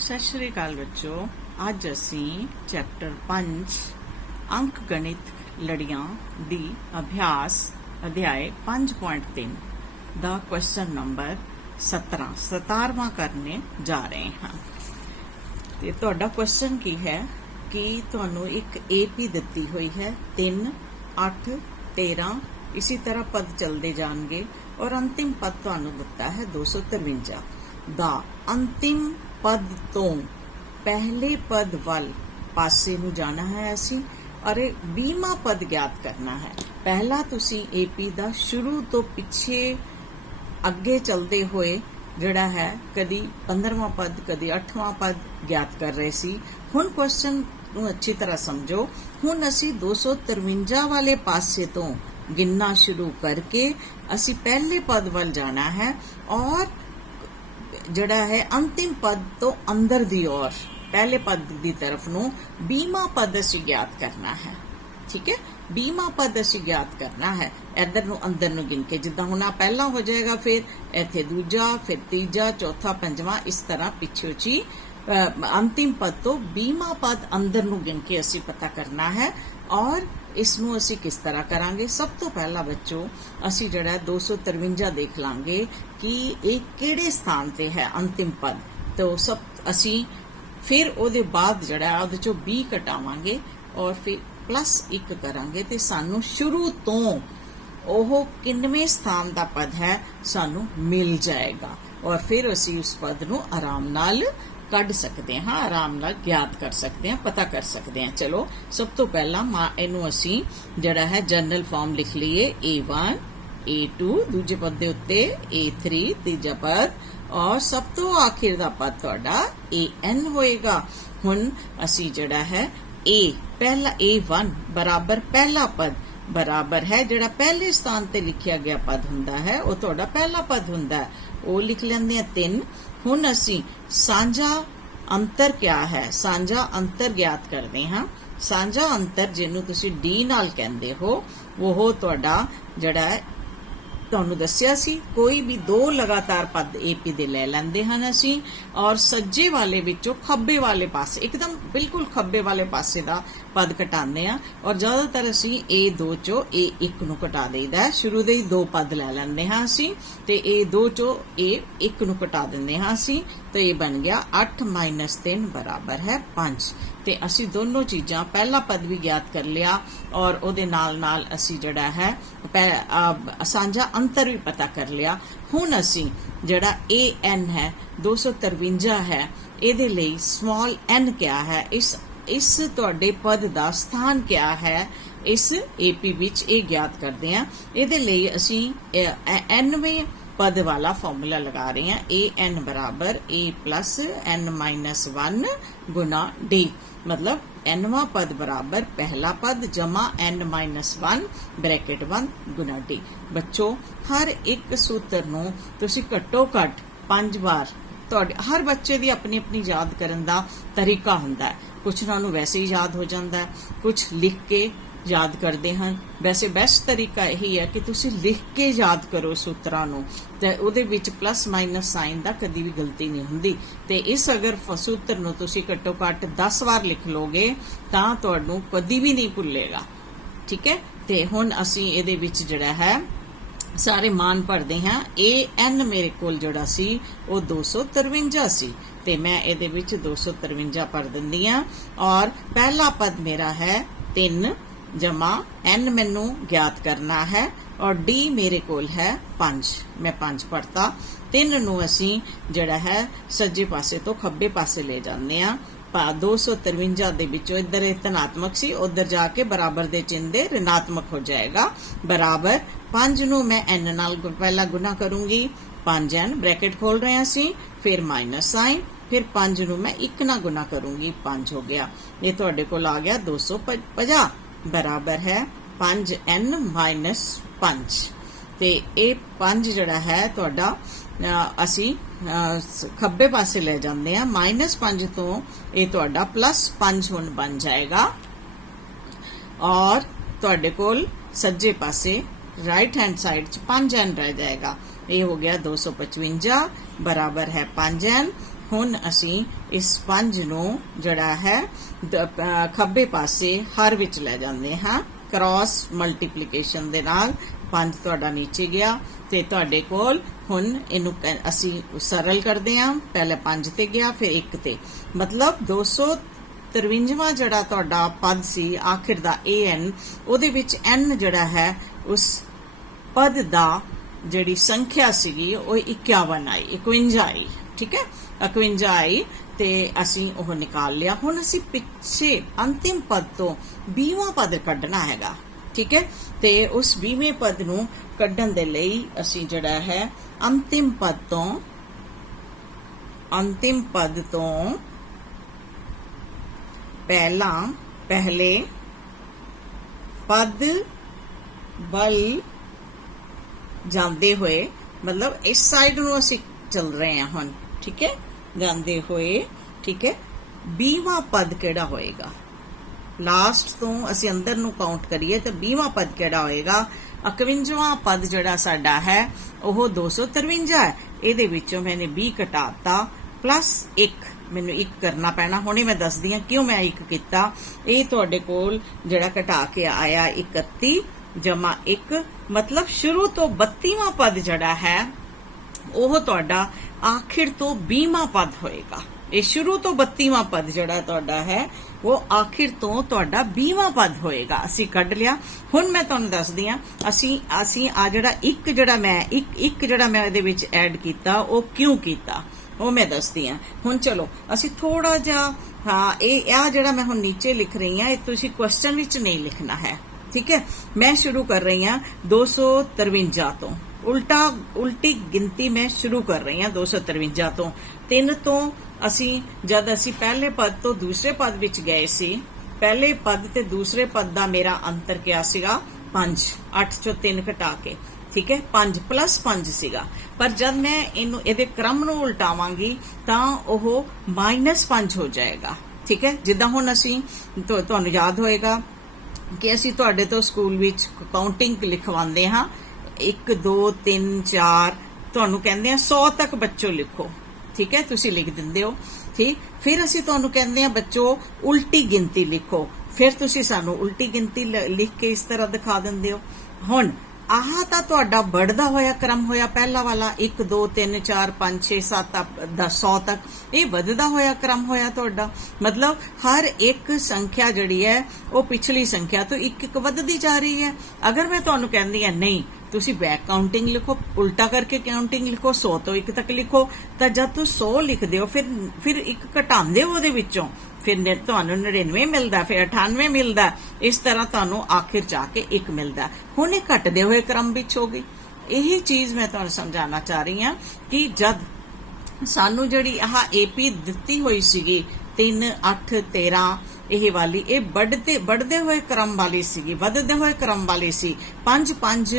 सत श्री अकाल बच्चों, अज असी चैप्टर 5 अंक गणित लड़ियां दी अभ्यास अध्याय 5.3 दा क्वेश्चन नंबर 17वां करने जा रहे हैं। ते तुहाडा क्वेश्चन की है कि तुहानू एक AP दिती हुई है 3, 8, 13 इसी तरह पद चलते जाएंगे और अंतिम पद तुहानू दिता है 253 दा अंतिम पद तो पहले पद वाल पासे नू जाना है असी और 20वां पद ज्ञात करना है। पहला तुसी AP दा शुरू तो पिछे अगे चलते हुए जड़ा है कदी 15वां पद कदी 8वां पद ज्ञात कर रहे सी। हुण क्वेश्चन नू अच्छी तरह समझो। हुण असी 253 वाले पासे तो गिनना शुरू करके असी पहले पद वाल जाना है और जड़ा है अंतिम पद तो अंदर दी ओर पहले पद की तरफ नू 20वां पद असी ज्ञात करना है। ठीक है, 20वां पद असी ज्ञात करना है। इधर नू अंदर नू गिन के जिद्दां हुण पहला हो जाएगा, फिर इत्थे दूजा, फिर तीजा, चौथा, पंजवां, इस तरह पिछे ची अंतिम पद तो 20वां पद अंदर नू गिन के असी पता करना है। और इसनू असी किस तरह करांगे? सब तो पहला बच्चों असी जड़ा 253 देख लांगे कि एक किहड़े स्थान ते है अंतिम पद। तो सब असी फिर ओदे बाद जड़ा ओदे चों 20 कटावांगे और फिर +1 करांगे ते सानू शुरू तो ओह किन्नवें स्थान दा पद है सानू मिल जाएगा और फिर असी उस पद नू आराम नाल कढ़ सकते हैं, आराम नाल ज्ञात कर सकते हैं, पता कर सकते हैं। चलो सब तो पहला इनू असी जड़ा है जनरल फॉर्म लिख लीए A1 A2 दूजे पद दे उत्ते A3 तीजा पद और सब तो आखिर दा पद तुहाडा AN होएगा। हुण असी जड़ा है पहला A1 बराबर पहला पद बराबर है जड़ा पहले स्थान ते लिखिया गया पद हुंदा है वो तुहाडा पहला पद हुंदा है, वो लिख लेंदे हैं 3। हुण असी सांझा अंतर क्या है? सांझा अंतर ज्ञात करते हैं। सांझा अंतर जिन्नू तुसी D नाल कहंदे हो वो तुहाडा जड़ा है तुहानू दस्सिया सी कोई भी 2 लगातार पद AP दे ले लैंदे हन असी और सज्जे वाले विचों खब्बे वाले पासे एकदम बिल्कुल खब्बे वाले पासे दा पद घटाने आ और ज्यादातर असी A2 चो A1 नू घटा देईदा है। शुरू दे ही 2 पद ले लैंदे हां असी ते A2 चो A1 नू घटा दिंदे हां असी तो ये बन गया 8 - 3 बराबर है 5। ते असी दोनों चीज़ां पहला पद भी ज्ञात कर लिया और उहदे नाल नाल असी जड़ा है सांझा अंतर भी पता कर लिया। हुण असी जड़ा AN है 253 है इहदे लई स्मॉल n क्या है, इस तुहाडे पद दा स्थान क्या है इस AP विच ये ज्ञात करते हैं। इहदे लई असी 9वें पद वाला फॉर्मूला लगा रहे हैं AN बराबर A + n - 1 गुना D, मतलब nवां पद बराबर पहला पद जमा n - 1 ब्रैकेट बंद गुना D। बच्चों हर एक सूत्र नू तुसी घट्टो घट 5 बार हर बच्चे दी अपनी अपनी याद करन दा तरीका हुंदा है। कुछ नू वैसे ही याद हो जाता है, कुछ लिख के याद करते हैं। वैसे बेस्ट तरीका यही है कि तुसी लिख के याद करो सूत्रां नू ते उहदे विच +- साइन दा कदी भी गलती नहीं हुंदी। ते इस अगर सूत्र नू तुसी घट्टो घट 10 बार लिख लोगे तां तुहानू कदी भी नहीं भुलेगा। ठीक है, ते हुण असी इहदे विच जिहड़ा है सारे मान भरदे हैं। AN मेरे कोल जिहड़ा सी वो 253 सी ते मैं इहदे विच 253 भर दिंदी हां और पहला पद मेरा है 3 जमा n मैनू ज्ञात करना है और D मेरे कोल है 5, मैं 5 पढ़ता। 3 नू असी जड़ा है सज्जे पासे तो खब्बे पासे ले जाते हैं। 253 दे विचों इधर धनात्मक सी उधर जाके बराबर दे चिन्ह दे ऋणात्मक हो जाएगा। बराबर 5 नू मैं n नाल पहला गुना करूंगी 5n ब्रैकेट खोल रहे हैं असी फिर माइनस साइन फिर 5 नू मैं 1 ना गुना करूंगी 5 हो गया। ये तुहाडे कोल आ गया 250 बराबर है 5n - 5 ते ये 5 जड़ा है तुहाडा असी खब्बे पासे ले जाते हैं। -5 तो ये तुहाडा +5 हुण बन जाएगा और तुहाडे कोल सज्जे पासे राइट हैंड साइड च 5n रह जाएगा। ये हो गया 255 बराबर है 5n। ਹੁਣ ਅਸੀਂ ਇਸ 5 ਨੂੰ ਜਿਹੜਾ ਹੈ ਖੱਬੇ ਪਾਸੇ ਹਰ ਵਿੱਚ ਲੈ ਜਾਂਦੇ ਹਾਂ। ਕ੍ਰਾਸ ਮਲਟੀਪਲੀਕੇਸ਼ਨ ਦੇ ਨਾਲ 5 ਤੁਹਾਡਾ ਨੀਚੇ ਗਿਆ ਤੇ ਤੁਹਾਡੇ ਕੋਲ ਹੁਣ ਇਹਨੂੰ ਅਸੀਂ ਸਰਲ ਕਰਦੇ ਹਾਂ। ਪਹਿਲੇ 5 ਤੇ ਗਿਆ, ਫਿਰ 1 ਤੇ, ਮਤਲਬ 253ਵਾਂ ਜਿਹੜਾ ਤੁਹਾਡਾ ਪਦ ਸੀ ਆਖਿਰ ਦਾ an, ਉਹਦੇ ਵਿੱਚ n ਜਿਹੜਾ ਹੈ ਉਸ ਪਦ ਦਾ ਜਿਹੜੀ ਸੰਖਿਆ ਸੀਗੀ ਉਹ 51 ਆਈ, 51 ਆਈ। ਠੀਕ ਹੈ, 51 ਆਈ ਤੇ ਅਸੀਂ ਉਹ ਨਿਕਾਲ ਲਿਆ। ਹੁਣ ਅਸੀਂ ਪਿੱਛੇ ਅੰਤਿਮ ਪਦ ਤੋਂ 20ਵਾਂ ਪਦ ਕੱਢਣਾ ਹੈਗਾ। ਠੀਕ ਹੈ, ਤੇ ਉਸ 20ਵੇਂ ਪਦ ਨੂੰ ਕੱਢਣ ਦੇ ਲਈ ਅਸੀਂ ਜਿਹੜਾ ਹੈ ਅੰਤਿਮ ਪਦ ਤੋਂ ਪਹਿਲੇ ਪਦ ਵੱਲ ਜਾਂਦੇ ਹੋਏ, ਮਤਲਬ ਇਸ ਸਾਈਡ ਨੂੰ ਅਸੀਂ ਚੱਲ ਰਹੇ ਹਾਂ ਹੁਣ। ਠੀਕ ਹੈ, ਜਾਂਦੇ ਹੋਏ। ਠੀਕ ਹੈ, 20ਵਾਂ ਪਦ ਕਿਹੜਾ ਹੋਏਗਾ? ਲਾਸਟ ਤੋਂ ਅਸੀਂ ਅੰਦਰ ਨੂੰ ਕਾਊਂਟ ਕਰੀਏ ਤਾਂ 20ਵਾਂ ਪਦ ਕਿਹੜਾ ਹੋਏਗਾ? 51ਵਾਂ ਪਦ ਜਿਹੜਾ ਸਾਡਾ ਹੈ ਉਹ 253 ਹੈ। ਇਹਦੇ ਵਿੱਚੋਂ ਮੈंने 20 ਘਟਾਤਾ ਪਲੱਸ 1, ਮੈਨੂੰ 1 ਕਰਨਾ ਪੈਣਾ। ਹੁਣੇ ਮੈਂ ਦੱਸਦੀ ਹਾਂ ਕਿਉਂ ਮੈਂ 1 ਕੀਤਾ। ਇਹ ਤੁਹਾਡੇ ਕੋਲ ਜਿਹੜਾ ਘਟਾ ਕੇ ਆਇਆ 31 ਜਮਾ 1, ਮਤਲਬ ਸ਼ੁਰੂ ਤੋਂ 32ਵਾਂ ਪਦ ਜਿਹੜਾ ਹੈ ਉਹ ਤੁਹਾਡਾ ਆਖਿਰ ਤੋਂ 20ਵਾਂ ਪਦ ਹੋਏਗਾ। ਇਹ ਸ਼ੁਰੂ ਤੋਂ 32ਵਾਂ ਪਦ ਜਿਹੜਾ ਤੁਹਾਡਾ ਹੈ ਉਹ ਆਖਿਰ ਤੋਂ ਤੁਹਾਡਾ 20ਵਾਂ ਪਦ ਹੋਏਗਾ। ਅਸੀਂ ਕੱਢ ਲਿਆ। ਹੁਣ ਮੈਂ ਤੁਹਾਨੂੰ ਦੱਸਦੀ ਹਾਂ ਅਸੀਂ ਆ ਜਿਹੜਾ ਇੱਕ ਜਿਹੜਾ ਮੈਂ ਇਹਦੇ ਵਿੱਚ ਐਡ ਕੀਤਾ ਉਹ ਕਿਉਂ ਕੀਤਾ ਉਹ ਮੈਂ ਦੱਸਦੀ ਹਾਂ। ਹੁਣ ਚਲੋ ਅਸੀਂ ਥੋੜਾ ਜਿਹਾ ਇਹ ਜਿਹੜਾ ਮੈਂ ਹੁਣ ਨੀਚੇ ਲਿਖ ਰਹੀ ਹਾਂ ਇਹ ਤੁਸੀਂ ਕੁਐਸਚਨ ਵਿੱਚ ਨਹੀਂ ਲਿਖਣਾ ਹੈ। ਠੀਕ ਹੈ, ਮੈਂ ਸ਼ੁਰੂ ਕਰ ਰਹੀ ਹਾਂ 253 ਤੋਂ, ਉਲਟੀ ਗਿਣਤੀ ਮੈਂ ਸ਼ੁਰੂ ਕਰ ਰਹੀ ਹਾਂ 253 ਤੋਂ। 3 ਤੋਂ ਜਦ ਅਸੀਂ ਪਹਿਲੇ ਪਦ ਤੋਂ ਦੂਸਰੇ ਪਦ ਵਿੱਚ ਗਏ ਸੀ, ਪਹਿਲੇ ਪਦ ਤੇ ਦੂਸਰੇ ਪਦ ਦਾ ਮੇਰਾ ਅੰਤਰ ਕਿਆ ਸੀਗਾ? 5, 8 ਚੋਂ 3 ਘਟਾ ਕੇ। ਠੀਕ ਹੈ, 5 ਪਲੱਸ 5 ਸੀਗਾ। ਪਰ ਜਦ ਮੈਂ ਇਹਦੇ ਕ੍ਰਮ ਨੂੰ ਉਲਟਾਵਾਂਗੀ ਤਾਂ ਉਹ -5 ਹੋ ਜਾਏਗਾ। ਠੀਕ ਹੈ, ਜਿੱਦਾਂ ਹੁਣ ਅਸੀਂ ਤੁਹਾਨੂੰ ਯਾਦ ਹੋਏਗਾ ਕਿ ਅਸੀਂ ਤੁਹਾਡੇ ਤੋਂ ਸਕੂਲ ਵਿੱਚ ਕਾਊਂਟਿੰਗ ਲਿਖਵਾਉਂਦੇ ਹਾਂ, 1 2 3 4, ਤੁਹਾਨੂੰ ਕਹਿੰਦੇ ਆ 100 ਤੱਕ ਬੱਚੋ ਲਿਖੋ। ਠੀਕ ਹੈ, ਤੁਸੀਂ ਲਿਖ ਦਿੰਦੇ ਹੋ। ਠੀਕ, ਫਿਰ ਅਸੀਂ ਤੁਹਾਨੂੰ ਕਹਿੰਦੇ ਆ ਬੱਚੋ ਉਲਟੀ ਗਿਣਤੀ ਲਿਖੋ, ਫਿਰ ਤੁਸੀਂ ਸਾਨੂੰ ਉਲਟੀ ਗਿਣਤੀ ਲਿਖ ਕੇ ਇਸ ਤਰ੍ਹਾਂ ਦਿਖਾ ਦਿੰਦੇ ਹੋ। ਹੁਣ ਆਹ ਤਾਂ ਤੁਹਾਡਾ बढ़दा ਹੋਇਆ ਕ੍ਰਮ ਹੋਇਆ ਪਹਿਲਾ ਵਾਲਾ 1 2 3 4 5 6 7 10 100 ਤੱਕ। ਇਹ ਵੱਧਦਾ ਹੋਇਆ ਕ੍ਰਮ ਹੋਇਆ ਤੁਹਾਡਾ, ਮਤਲਬ ਹਰ ਇੱਕ ਸੰਖਿਆ ਜਿਹੜੀ ਹੈ ਉਹ ਪਿਛਲੀ ਸੰਖਿਆ ਤੋਂ ਇੱਕ ਵੱਧਦੀ ਜਾ ਰਹੀ ਹੈ। ਅਗਰ ਮੈਂ ਤੁਹਾਨੂੰ ਕਹਿੰਦੀ ਹਾਂ ਨਹੀਂ ਤੁਸੀਂ ਬੈਕ ਕਾਊਂਟਿੰਗ ਲਿਖੋ, ਉਲਟਾ ਕਰਕੇ ਕਾਊਂਟਿੰਗ ਲਿਖੋ, 100 ਤੋਂ 1 ਤੱਕ ਲਿਖੋ, ਤਾਂ ਜਦ ਤੁਸੀਂ 100 ਲਿਖਦੇ ਹੋ ਫਿਰ 1 ਘਟਾਉਂਦੇ ਹੋ ਉਹਦੇ ਵਿੱਚੋਂ, ਫਿਰ ਤੁਹਾਨੂੰ 99 ਮਿਲਦਾ, ਫਿਰ 98 ਮਿਲਦਾ, ਇਸ ਤਰ੍ਹਾਂ ਤੁਹਾਨੂੰ ਆਖਿਰ ਜਾ ਕੇ 1 ਮਿਲਦਾ। ਹੁਣ ਇਹ ਘਟਦੇ ਹੋਏ ਕ੍ਰਮ ਵਿੱਚ ਹੋ ਗਈ। ਇਹੀ ਚੀਜ਼ ਮੈਂ ਤੁਹਾਨੂੰ ਸਮਝਾਉਣਾ ਚਾਹ ਰਹੀ ਹਾਂ ਕਿ ਜਦ ਸਾਨੂੰ ਜਿਹੜੀ ਆਹ AP ਦਿੱਤੀ ਹੋਈ ਸੀਗੀ 3 8 13 ਇਹ ਵਾਲੀ, ਇਹ बढ़दे ਹੋਏ ਕ੍ਰਮ ਵਾਲੀ ਸੀਗੀ, ਵੱਧਦੇ ਹੋਏ ਕ੍ਰਮ ਵਾਲੀ ਸੀ। 5 5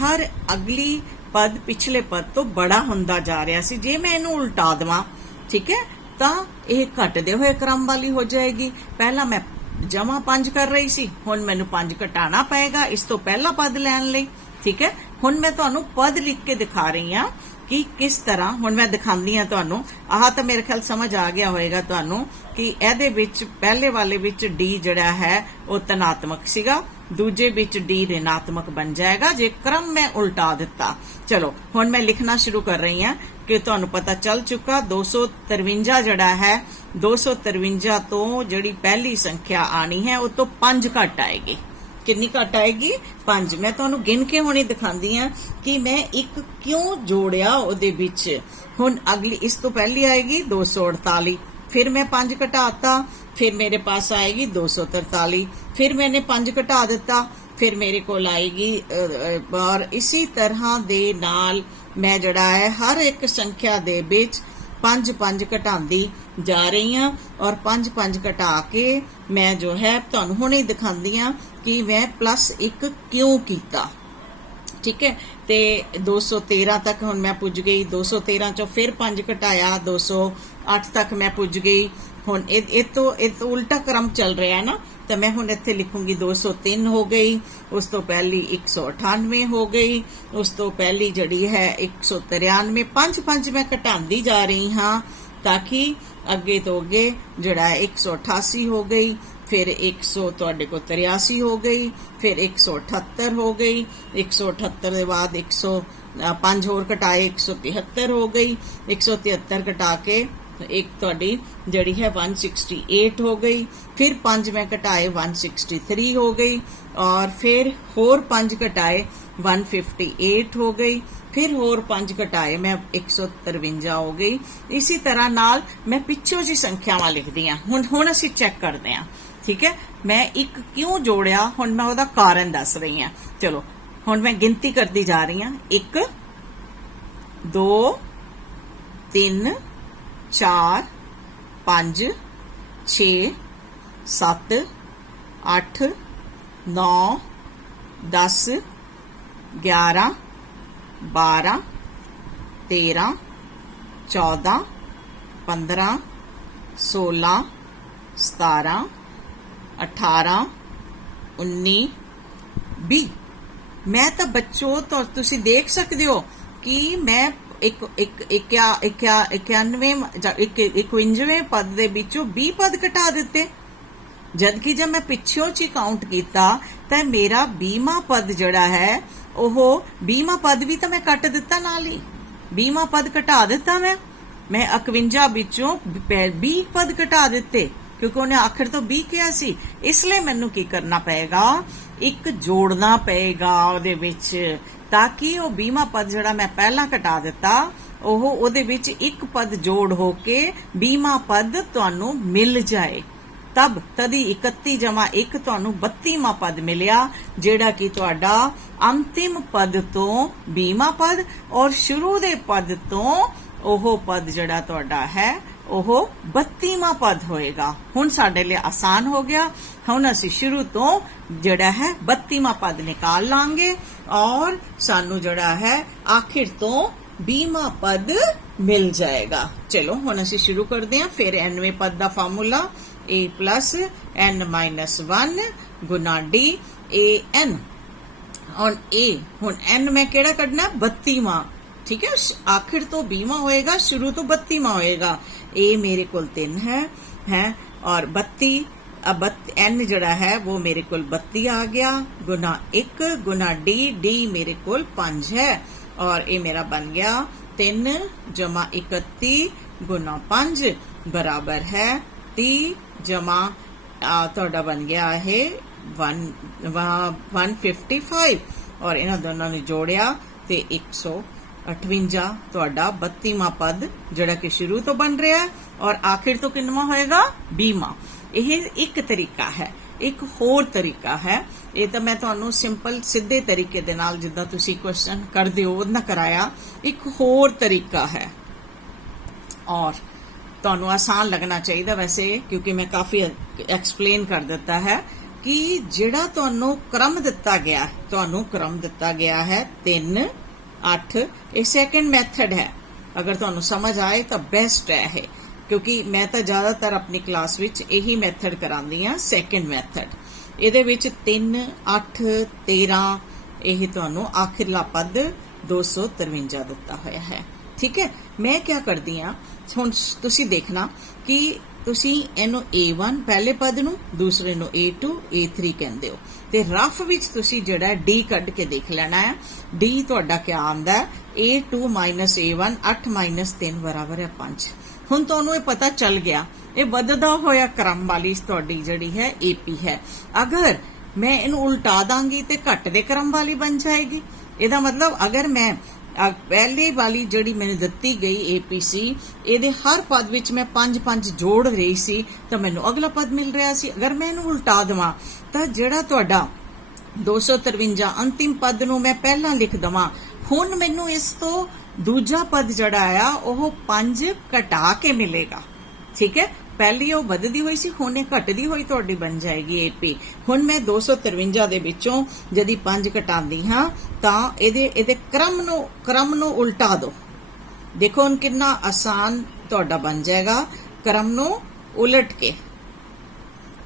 ਹਰ ਅਗਲੀ ਪਦ ਪਿਛਲੇ ਪਦ ਤੋਂ ਬੜਾ ਹੁੰਦਾ ਜਾ ਰਿਹਾ ਸੀ। ਜੇ ਮੈਂ ਇਹਨੂੰ ਉਲਟਾ ਦੇਵਾਂ, ਠੀਕ ਹੈ, ਤਾਂ ਇਹ ਘਟਦੇ ਹੋਏ ਕ੍ਰਮ ਵਾਲੀ ਹੋ ਜਾਏਗੀ। ਪਹਿਲਾਂ ਮੈਂ ਜਮਾ 5 ਕਰ ਰਹੀ ਸੀ, ਹੁਣ ਮੈਨੂੰ 5 ਘਟਾਣਾ ਪਏਗਾ ਇਸ ਤੋਂ ਪਹਿਲਾ ਪਦ ਲੈਣ ਲਈ। ਠੀਕ ਹੈ, ਹੁਣ ਮੈਂ ਤੁਹਾਨੂੰ ਪਦ ਲਿਖ ਕੇ ਦਿਖਾ ਰਹੀ ਹਾਂ ਕਿ ਕਿਸ ਤਰ੍ਹਾਂ। ਹੁਣ ਮੈਂ ਦਿਖਾਉਂਦੀ ਹਾਂ ਤੁਹਾਨੂੰ। ਆਹ ਤਾਂ ਮੇਰੇ ਖਿਆਲ ਸਮਝ ਆ ਗਿਆ ਹੋਏਗਾ ਤੁਹਾਨੂੰ ਕਿ ਇਹਦੇ ਵਿੱਚ ਪਹਿਲੇ ਵਾਲੇ ਵਿੱਚ D ਜਿਹੜਾ ਹੈ ਉਹ ਧਨਾਤਮਕ ਸੀਗਾ, ਦੂਜੇ ਵਿੱਚ D ऋणात्मक बन जाएगा ਜੇ ਕ੍ਰਮ ਮੈਂ ਉਲਟਾ ਦਿੱਤਾ। ਚਲੋ ਹੁਣ ਮੈਂ ਲਿਖਣਾ ਸ਼ੁਰੂ ਕਰ ਰਹੀ ਹਾਂ ਕਿ ਤੁਹਾਨੂੰ ਪਤਾ ਚੱਲ ਚੁੱਕਾ 253 ਜਿਹੜਾ ਹੈ 253 ਤੋਂ ਜਿਹੜੀ ਪਹਿਲੀ ਸੰਖਿਆ ਆਣੀ ਹੈ ਉਹ ਤੋਂ 5 ਘੱਟ ਆਏਗੀ। ਕਿੰਨੀ ਘੱਟ ਆਏਗੀ? 5। ਮੈਂ ਤੁਹਾਨੂੰ ਗਿਣ ਕੇ ਹੁਣੇ ਦਿਖਾਉਂਦੀ ਹਾਂ ਕਿ ਮੈਂ 1 ਕਿਉਂ ਜੋੜਿਆ ਉਹਦੇ ਵਿੱਚ। ਹੁਣ ਅਗਲੀ ਇਸ ਤੋਂ ਪਹਿਲੀ ਆਏਗੀ 248, फिर मैं 5 घटाता, फिर मेरे पास आएगी 243, फिर मैंने 5 घटा दिता, फिर मेरे को आएगी। और इसी तरह दे नाल मैं जड़ा है हर एक संख्या दे विच 5 5 घटांदी जा रही हां और 5 5 घटा के मैं जो है तुहानू हुणे दिखांदी हां कि मैं +1 क्यों कीता। ठीक है, ते 213 तक हुण मैं पुज गई। 213 चो फिर 5 घटाया, 208 तक मैं पुज गई। हुण ये तो उल्टा क्रम चल रहा है ना, तो मैं हुण इत्थे लिखूंगी 203 हो गई, उस तो पहली 198 हो गई, उस तो पहली जड़ी है 193। 5 5 मैं घटांदी जा रही हाँ ताकि अगे तो अगे जड़ा 188 हो गई, फिर 100 तुहाडे को 83 हो गई, फिर 178 हो गई, 178 के बाद 105 होर घटाए 173 हो गई, 173 घटा के एक तुहाडी जड़ी है 168 हो गई, फिर 5 मैं घटाए 163 हो गई, और फिर होर 5 घटाए 158 हो गई, फिर होर 5 घटाए मैं 153 हो गई। इसी तरह नाल मैं पिछों जी संख्यावां लिखदी हां। हुण असीं चैक करदे हां, ठीक है। मैं एक क्यों जोड़िया, हुण मैं ओहदा कारण दस रही हां। चलो हुण मैं गिनती करदी जा रही हां। 1 2 3 4 5 6 7 8 9 10 11 12 13 14 15 16 17 18 19 20। मैं तो बच्चों तो तुसी देख सकते हो कि मैं 51वें पद दे विचों 20 पद घटा दिते, जबकि जब मैं पिछों च काउंट किया तो मेरा 20वां पद जड़ा है ओह 20वां पद भी तो मैं कट दिता, नाल ही 20वां पद घटा दिता। मैं 51 विचों 20 पद घटा दिते, क्योंकि उन्हें आखिर तो 20 किया सी। इसलिए मैनू की करना पएगा, एक जोड़ना पएगा उहदे विच, ताकि वो 20वां पद जड़ा मैं पहला घटा दिता ओह उहदे विच एक पद जोड़ होके 20वां पद तुहानू मिल जाए। तब तदी 31 जमा 1 तुहानू 32वां पद मिलिया, जेड़ा कि तुहाडा अंतिम पद तो 20वां पद और शुरू दे पद तो ओह पद जड़ा तुहाडा है ओह 32वां पद होएगा। हुण साडे लिए आसान हो गया। हुण असीं शुरू तो जड़ा है 32वां पद निकाल लांगे और सानू जड़ा है आखिर तो 20वां पद मिल जाएगा। चलो हुण असीं शुरू करदे हां। फिर 90वें पद दा formula a plus n minus 1 गुना d a n। और a हुण n मैं केड़ा कढना 32वां, ठीक है। आखिर तो 20वां होएगा, शुरू तो 32वां होएगा। a मेरे कोल 3 है और 32 अब n जड़ा है वो मेरे कोल 32 आ गया, गुना 1 गुना d मेरे कोल 5 है, और ये मेरा बन गया 3 जमा 31 गुना 5 बराबर है 30 जमा तुहाडा बन गया है 155, और इन्हां दोनों ने जोड़िया ते 158 तुहाडा 32वां पद जड़ा कि शुरू तो बन रहा है और आखिर तो किन्नवां होएगा 20वां। यह एक तरीका है। एक होर तरीका है, ये तो मैं तुहानू सिंपल सीधे तरीके दे नाल जिद्दां तुसीं क्वेश्चन करदे हो ना कराया। एक होर तरीका है और तुहानू आसान लगना चाहिए वैसे, क्योंकि मैं काफी एक्सप्लेन कर दिता है कि जिहड़ा तुहानू क्रम दिता गया, तुहानू क्रम दिता गया है 3 8, ये सेकंड मैथड है। अगर तुहानू समझ आए तो बेस्ट है, क्योंकि मैं तो ज्यादातर अपनी क्लास विच यही मैथड करांदी हां, सेकंड मैथड। इहदे विच 3 8 13 यही तुहानू आखिरला पद 253 दिता होया है, ठीक है। मैं क्या करदी हां, हुण तुसीं देखना कि तुसीं इहनू A1 पहले पद नू, दूसरे नू A2 A3 कहंदे हो, ते रफ विच तुसीं जिहड़ा D कढ के देख लेना है। D तुहाडा क्या आंदा है, A2 माइनस A1 8 माइनस 3 बराबर है 5। हुण तुहानू ये पता चल गया, ये वधदा होया क्रम वाली तुहाडी जिहड़ी है AP है। अगर मैं इहनू उल्टा दांगी ते घट दे क्रम वाली बन जाएगी। इहदा मतलब अगर मैं पहले वाली जिहड़ी मैंने दिती गई APC, ਇਹਦੇ हर पद विच मैं 5-5 जोड़ रही सी तो मैनू अगला पद मिल रहा सी। अगर मैं इहनू उल्टा देवां तो जिहड़ा तुहाडा 253 अंतिम पद नू मैं पहला लिख देवां, हुण मैनू इस तो दूजा पद जिहड़ा आ ओह 5 घटा के मिलेगा, ठीक है। पहली वो वधदी हुई सी, हुण ये घटदी हुई तुहाडी बन जाएगी AP। हुण मैं 253 दे विचों जदी 5 घटांदी हां तां इहदे क्रम नू उल्टा दो। देखो हुण कितना आसान तुहाडा बन जाएगा। क्रम नू उलट के,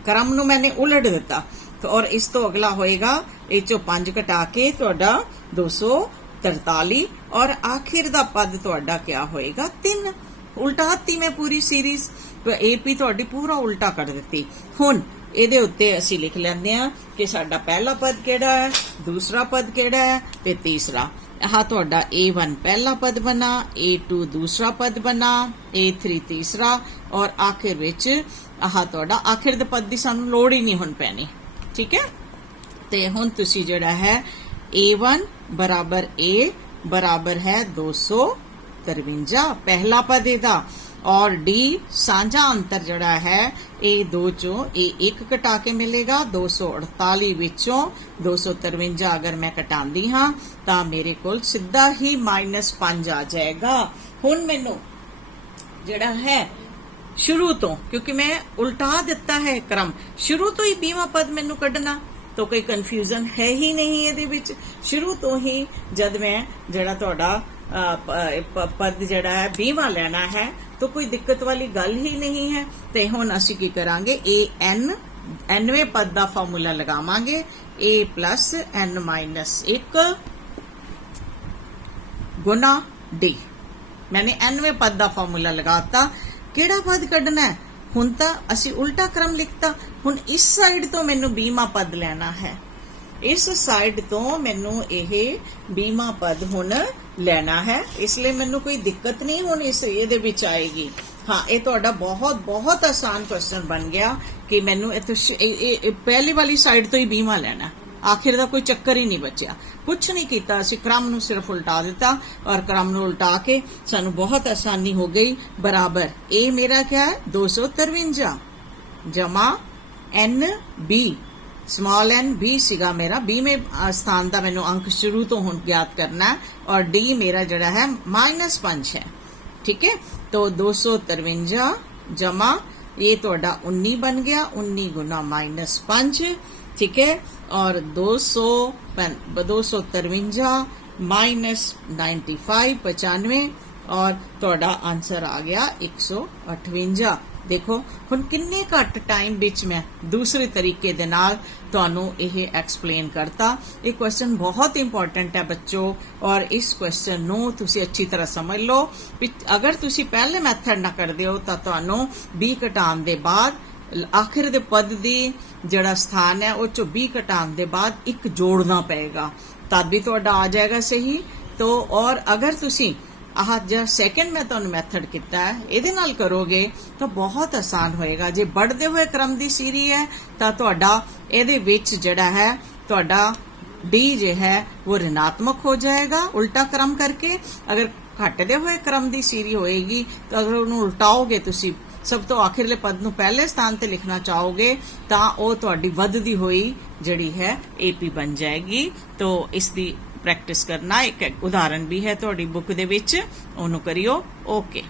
क्रम नू मैंने उलट दिता तो और इस तो अगला होएगा इह चों 5 घटा के तुहाडा 243, और आखिर दा पद तुहाडा क्या होएगा 3। ਉਲਟਾਤੀ ਮੈਂ ਪੂਰੀ ਸੀਰੀਜ਼ AP ਤੁਹਾਡੀ ਪੂਰਾ ਉਲਟਾ ਕਰ ਦਿੱਤੀ। ਹੁਣ ਇਹਦੇ ਉੱਤੇ ਅਸੀਂ ਲਿਖ ਲੈਂਦੇ ਆ ਕਿ ਸਾਡਾ ਪਹਿਲਾ ਪਦ ਕਿਹੜਾ ਹੈ, ਦੂਸਰਾ ਪਦ ਕਿਹੜਾ ਹੈ ਤੇ ਤੀਸਰਾ। ਆਹ ਤੁਹਾਡਾ A1 ਪਹਿਲਾ ਪਦ ਬਣਾ, A2 ਦੂਸਰਾ ਪਦ ਬਣਾ, A3 ਤੀਸਰਾ, ਔਰ ਆਖਿਰ ਵਿੱਚ ਆਹ ਤੁਹਾਡਾ ਆਖਿਰ ਦੇ ਪਦ ਦੀ ਸਾਨੂੰ ਲੋੜ ਹੀ ਨਹੀਂ ਹੁਣ ਪੈਣੀ। ਠੀਕ ਹੈ, ਤੇ ਹੁਣ ਤੁਸੀਂ ਜਿਹੜਾ ਹੈ A1 ਬਰਾਬਰ A ਬਰਾਬਰ ਹੈ 253 ਪਹਿਲਾ ਪਦ ਇਹਦਾ, और D ਸਾਂਝਾ ਅੰਤਰ ਜਿਹੜਾ ਹੈ ਇਹ 2 ਚੋਂ ਇਹ 1 ਘਟਾ ਕੇ ਮਿਲੇਗਾ। 248 ਵਿੱਚੋਂ 253 ਅਗਰ ਮੈਂ ਘਟਾਉਂਦੀ ਹਾਂ ਤਾਂ ਮੇਰੇ ਕੋਲ ਸਿੱਧਾ ਹੀ -5 ਆ ਜਾਏਗਾ। ਹੁਣ ਮੈਨੂੰ ਜਿਹੜਾ ਹੈ ਸ਼ੁਰੂ ਤੋਂ, ਕਿਉਂਕਿ ਮੈਂ ਉਲਟਾ ਦਿੱਤਾ ਹੈ ਕ੍ਰਮ, ਸ਼ੁਰੂ ਤੋਂ ਹੀ 20ਵਾਂ ਪਦ ਮੈਨੂੰ ਕੱਢਣਾ ਤਾਂ ਕੋਈ ਕਨਫਿਊਜ਼ਨ ਹੈ ਹੀ ਨਹੀਂ ਇਹਦੇ ਵਿੱਚ। ਸ਼ੁਰੂ ਤੋਂ ਹੀ ਜਦ ਮੈਂ ਜਿਹੜਾ ਤੁਹਾਡਾ ਪਦ ਜਿਹੜਾ ਹੈ 20ਵਾਂ ਲੈਣਾ ਹੈ तो कोई दिक्कत वाली गल ही नहीं है। तो हुण असीं की करांगे Nवें पद का फार्मूला लगावांगे A प्लस N माइनस 1 गुना D। मैंने Nवें पद का फार्मूला लगाता। किहड़ा पद कढना है? हुण तां असीं उल्टा क्रम लिखता। हुण इस साइड तो मैनूं 20वां पद लेना है, इस साइड तो मैनू यह 20वां पद हुण लेना है, इसलिए मैनू कोई दिक्कत नहीं हुण इस इहदे विच आएगी। हाँ, ये तुहाडा बहुत बहुत आसान क्वेश्चन बन गया कि मैनू पहली वाली साइड तो ही 20वां लेना, आखिर का कोई चक्कर ही नहीं बचिया, कुछ नहीं किया, असीं क्रम नू सिर्फ उल्टा दिता और क्रम नू उल्टा के सानू बहुत आसानी हो गई। बराबर ए मेरा क्या है 253 जमा NB स्मॉल n B सीगा मेरा, 20वें स्थान का मैनू अंक शुरू तो हुण ज्ञात करना है, और D मेरा जड़ा है -5 है। ठीक है, तो 253 जमा ये तुहाडा 19 बन गया, 19 गुना -5। ठीक है, और 253 -95 95, और तुहाडा आंसर आ गया 158। देखो हुण किन्ने घट टाइम विच मैं दूसरे तरीके दे नाल तुहानू यह एक्सप्लेन करता। ये क्वेश्चन बहुत इंपॉर्टेंट है बच्चों, और इस क्वेश्चन नू तुसी अच्छी तरह समझ लो। अगर तुसी पहले मैथड ना करदे हो तां तुहानू 20 घटाउण दे बाद आखिर दे पद दी जिहड़ा स्थान है उह चों 20 घटाउण दे बाद एक जोड़ना पेगा, तद भी तुहाडा आ जाएगा सही। तो और अगर तुसी आह जो सैकेंड मैं तुहानू मैथड किया है इहदे नाल करोगे तो बहुत आसान होएगा। जे बढ़ते हुए क्रम की सीरी है तो तुहाडा इहदे विच जिहड़ा है तुहाडा D जो है वो ऋणात्मक हो जाएगा उल्टा क्रम करके। अगर घटते हुए क्रम की सीरी होएगी तो अगर उन्होंने उल्टाओगे तुसी सब तो आखिरले पद नू पहले स्थान ते लिखना चाहोगे तो वह तुहाडी वधदी हुई जिहड़ी है AP बन जाएगी। तो इसकी प्रैक्टिस करना, एक उदाहरण भी है तुहाडी बुक दे विच, ओनू करियो। ओके।